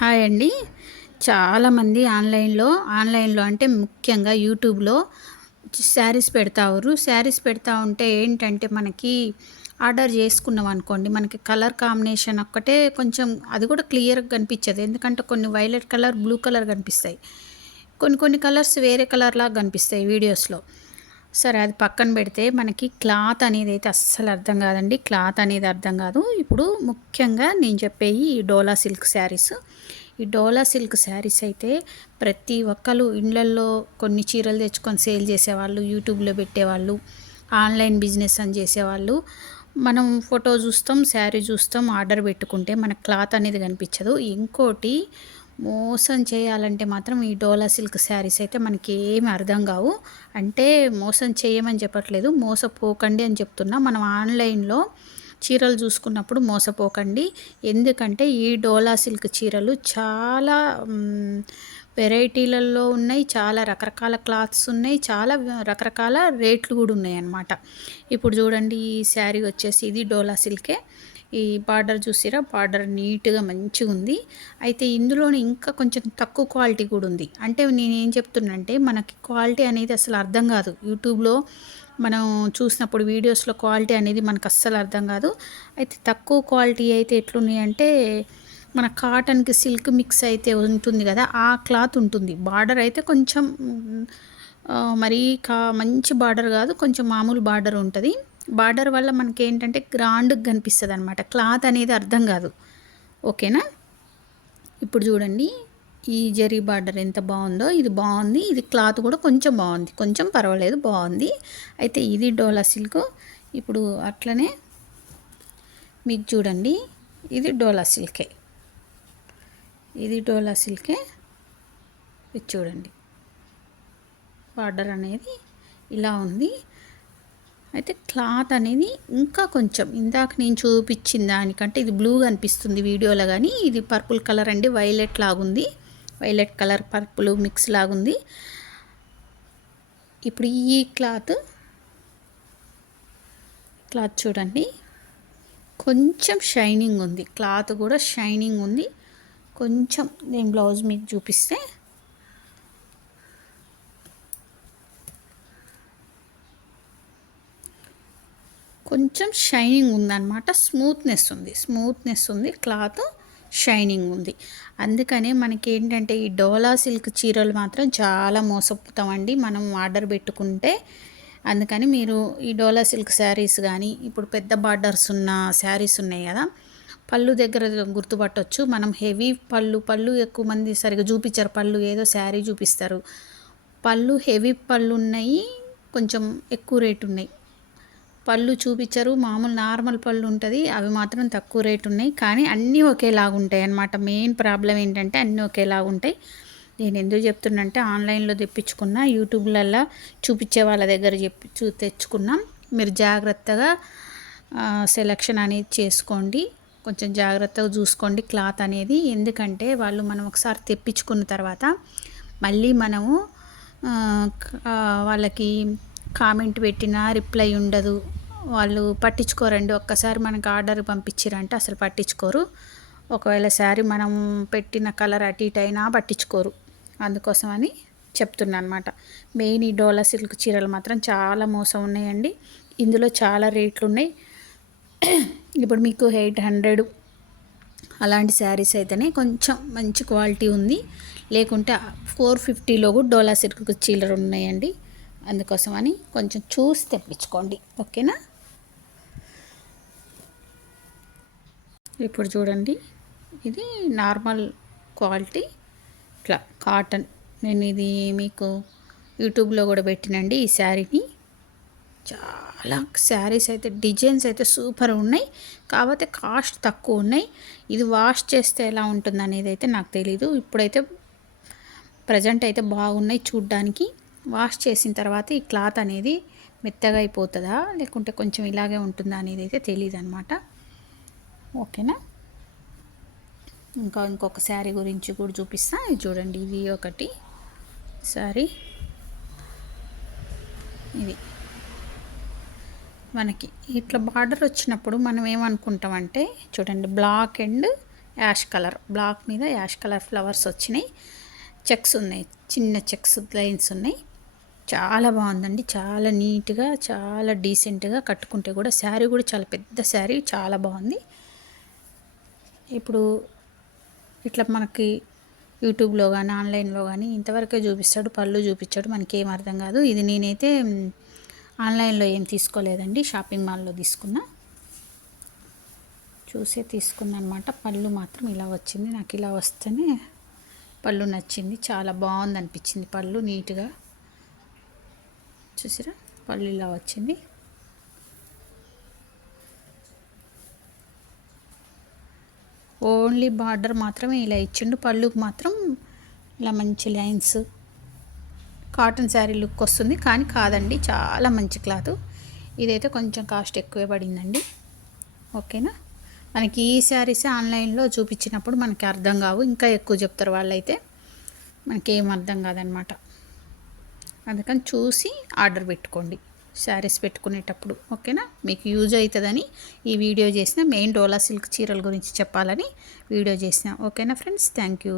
Hi అండి. చాలామంది ఆన్లైన్లో అంటే ముఖ్యంగా యూట్యూబ్‌లో శారీస్ పెడతారు. శారీస్ పెడతా ఉంటే ఏంటంటే మనకి ఆర్డర్ చేసుకున్నాం అనుకోండి, మనకి కలర్ కాంబినేషన్ ఒక్కటే కొంచెం అది కూడా క్లియర్‌గా కనిపించదు. ఎందుకంటే కొన్ని వైలెట్ కలర్, బ్లూ కలర్ కనిపిస్తాయి. కొన్ని కొన్ని కలర్స్ వేరే కలర్‌లాగా కనిపిస్తాయి వీడియోస్‌లో. సరే అది పక్కన పెడితే మనకి క్లాత్ అనేదైతే అస్సలు అర్థం కాదండి. క్లాత్ అనేది అర్థం కాదు. ఇప్పుడు ముఖ్యంగా నేను చెప్పేయి ఈ డోలా సిల్క్ శారీస్. ఈ డోలా సిల్క్ శారీస్ అయితే ప్రతి ఒక్కళ్ళు ఇండ్లల్లో కొన్ని చీరలు తెచ్చుకొని సేల్ చేసేవాళ్ళు, యూట్యూబ్‌లో పెట్టేవాళ్ళు, ఆన్‌లైన్ బిజినెస్ అని చేసేవాళ్ళు. మనం ఫోటో చూస్తాం, శారీ చూస్తాం, ఆర్డర్ పెట్టుకుంటే మనకు క్లాత్ అనేది కనిపించదు. ఇంకోటి మోసం చేయాలంటే మాత్రం ఈ డోలా సిల్క్ శారీస్ అయితే మనకి ఏమి అర్థం కావు. అంటే మోసం చేయమని చెప్పట్లేదు, మోసపోకండి అని చెప్తున్నా. మనం ఆన్లైన్లో చీరలు చూసుకున్నప్పుడు మోసపోకండి. ఎందుకంటే ఈ డోలా సిల్క్ చీరలు చాలా వెరైటీలలో ఉన్నాయి, చాలా రకరకాల క్లాత్స్ ఉన్నాయి, చాలా రకరకాల రేట్లు కూడా ఉన్నాయన్నమాట. ఇప్పుడు చూడండి, ఈ శారీ వచ్చేసి ఇది డోలా సిల్కే. ఈ బార్డర్ చూసిరా, బార్డర్ నీట్గా మంచిగా ఉంది. అయితే ఇందులోనే ఇంకా కొంచెం తక్కువ క్వాలిటీ కూడా ఉంది. అంటే నేనేం చెప్తున్నా అంటే మనకి క్వాలిటీ అనేది అసలు అర్థం కాదు. యూట్యూబ్లో మనం చూసినప్పుడు వీడియోస్లో క్వాలిటీ అనేది మనకు అస్సలు అర్థం కాదు. అయితే తక్కువ క్వాలిటీ అయితే ఎట్లున్నాయి అంటే మన కాటన్కి సిల్క్ మిక్స్ అయితే ఉంటుంది కదా, ఆ క్లాత్ ఉంటుంది. బార్డర్ అయితే కొంచెం మరీ మంచి బార్డర్ కాదు, కొంచెం మామూలు బార్డర్ ఉంటుంది. బార్డర్ వల్ల మనకేంటంటే గ్రాండ్‌గా కనిపిస్తుంది అనమాట. క్లాత్ అనేది అర్థం కాదు. ఓకేనా. ఇప్పుడు చూడండి, ఈ జరీ బార్డర్ ఎంత బాగుందో, ఇది బాగుంది. ఇది క్లాత్ కూడా కొంచెం బాగుంది, కొంచెం పర్వాలేదు, బాగుంది. అయితే ఇది డోలా సిల్క్. ఇప్పుడు అట్లనే మీకు చూడండి, ఇది డోలా సిల్కే. ఇది డోలా సిల్కే. ఇది చూడండి, బార్డర్ అనేది ఇలా ఉంది. అయితే క్లాత్ అనేది ఇంకా కొంచెం ఇందాక నేను చూపించిన దానికంటే ఇది బ్లూ అనిపిస్తుంది వీడియోలో, కానీ ఇది పర్పుల్ కలర్ అండి, వైలెట్ లాగుంది. వైలెట్ కలర్ పర్పుల్ మిక్స్ లాగుంది. ఇప్పుడు ఈ క్లాత్ చూడండి, కొంచెం షైనింగ్ ఉంది. క్లాత్ కూడా షైనింగ్ ఉంది. కొంచెం నేను బ్లౌజ్ మీకు చూపిస్తే కొంచెం షైనింగ్ ఉందన్నమాట. స్మూత్నెస్ ఉంది, క్లాత్ షైనింగ్ ఉంది. అందుకనే మనకి ఏంటంటే ఈ డోలా సిల్క్ చీరలు మాత్రం చాలా మోసపోతామండి మనం ఆర్డర్ పెట్టుకుంటే. అందుకని మీరు ఈ డోలా సిల్క్ శారీస్ కానీ, ఇప్పుడు పెద్ద బార్డర్స్ ఉన్న శారీస్ ఉన్నాయి కదా, పళ్ళు దగ్గర గుర్తుపట్టవచ్చు మనం. హెవీ పళ్ళు ఎక్కువ మంది సరిగా చూపించారు. పళ్ళు ఏదో శారీ చూపిస్తారు, పళ్ళు హెవీ పళ్ళు ఉన్నాయి, కొంచెం ఎక్కువ రేటు ఉన్నాయి. పళ్ళు చూపించరు, మామూలు నార్మల్ పళ్ళు ఉంటుంది, అవి మాత్రం తక్కువ రేటు ఉన్నాయి. కానీ అన్నీ ఒకేలాగా ఉంటాయి అన్నమాట. మెయిన్ ప్రాబ్లం ఏంటంటే అన్నీ ఒకేలాగా ఉంటాయి. నేను ఎందుకు చెప్తున్నంటే ఆన్లైన్లో తెప్పించుకున్న, యూట్యూబ్లల్లో చూపించే వాళ్ళ దగ్గర తెచ్చుకున్నాం. మీరు జాగ్రత్తగా సెలెక్షన్ అనేది చేసుకోండి, కొంచెం జాగ్రత్తగా చూసుకోండి క్లాత్ అనేది. ఎందుకంటే మనం ఒకసారి తెప్పించుకున్న తర్వాత మళ్ళీ మనము వాళ్ళకి కామెంట్ పెట్టినా రిప్లై ఉండదు, వాళ్ళు పట్టించుకోరండి. ఒక్కసారి మనకు ఆర్డర్ పంపించారంటే అసలు పట్టించుకోరు. ఒకవేళ శారీ మనం పెట్టిన కలర్ అటు ఇటు అయినా పట్టించుకోరు. అందుకోసమని చెప్తున్నా అనమాట. మెయిన్ ఈ డోలా సిల్క్ చీరలు మాత్రం చాలా మోసం ఉన్నాయండి. ఇందులో చాలా రేట్లు ఉన్నాయి. ఇప్పుడు మీకు 800 అలాంటి శారీస్ అయితేనే కొంచెం మంచి క్వాలిటీ ఉంది. లేకుంటే 450లో కూడా డోలా సిల్క్ చీరలు ఉన్నాయండి. అందుకోసమని కొంచెం చూసి తెప్పించుకోండి. ఓకేనా. ఇప్పుడు చూడండి, ఇది నార్మల్ క్వాలిటీ, ఇట్లా కాటన్. నేను ఇది మీకు యూట్యూబ్లో కూడా పెట్టినండి ఈ శారీని. చాలా శారీస్ అయితే డిజైన్స్ అయితే సూపర్ ఉన్నాయి, కాకపోతే కాస్ట్ తక్కువ ఉన్నాయి. ఇది వాష్ చేస్తే ఎలా ఉంటుంది అనేది అయితే నాకు తెలీదు. ఇప్పుడైతే ప్రజెంట్ అయితే బాగున్నాయి చూడ్డానికి. వాష్ చేసిన తర్వాత ఈ క్లాత్ అనేది మెత్తగా అయిపోతుందా లేకుంటే కొంచెం ఇలాగే ఉంటుందా అనేది అయితే తెలియదు అనమాట. ఓకేనా. ఇంకొక శారీ గురించి కూడా చూపిస్తా. ఇది చూడండి, ఇది ఒకటి శారీ. ఇది మనకి ఇట్లా బార్డర్ వచ్చినప్పుడు మనం ఏమనుకుంటామంటే, చూడండి, black and ash colour black మీద యాష్ కలర్ ఫ్లవర్స్ వచ్చినాయి. చెక్స్ ఉన్నాయి, చిన్న చెక్స్ లైన్స్ ఉన్నాయి. చాలా బాగుందండి, చాలా నీట్గా, చాలా డీసెంట్గా కట్టుకుంటే కూడా. శారీ కూడా చాలా పెద్ద శారీ, చాలా బాగుంది. ఇప్పుడు ఇట్లా మనకి యూట్యూబ్లో కానీ ఆన్లైన్లో కానీ ఇంతవరకే చూపిస్తాడు, పళ్ళు చూపించాడు, మనకేం అర్థం కాదు. ఇది నేనైతే ఆన్లైన్లో ఏం తీసుకోలేదండి, షాపింగ్ మాల్లో తీసుకున్నా, చూసే తీసుకున్నా అనమాట. పళ్ళు మాత్రం ఇలా వచ్చింది, నాకు ఇలా వస్తేనే పళ్ళు నచ్చింది, చాలా బాగుంది అనిపించింది. పళ్ళు నీట్గా చూసిరా, పళ్ళు ఇలా వచ్చింది. ఓన్లీ బార్డర్ మాత్రమే ఇలా ఇచ్చిండు, పళ్ళుకి మాత్రం ఇలా మంచి లైన్స్. కాటన్ శారీ లుక్ వస్తుంది కానీ కాదండి, చాలా మంచి క్లాత్. ఇదైతే కొంచెం కాస్ట్ ఎక్కువే పడిందండి. ఓకేనా, మనకి ఈ శారీస్ ఆన్లైన్లో చూపించినప్పుడు మనకి అర్థం కావు, ఇంకా ఎక్కువ చెప్తారు వాళ్ళైతే, మనకేం అర్థం కాదనమాట. అందుకని చూసి ఆర్డర్ పెట్టుకోండి శారీస్ పెట్టుకునేటప్పుడు. ఓకేనా, మీకు యూజ్ అవుతుందని ఈ వీడియో చేసిన, మెయిన్ డోలా సిల్క్ చీరల గురించి చెప్పాలని వీడియో చేసిన. ఓకేనా ఫ్రెండ్స్, థ్యాంక్ యూ.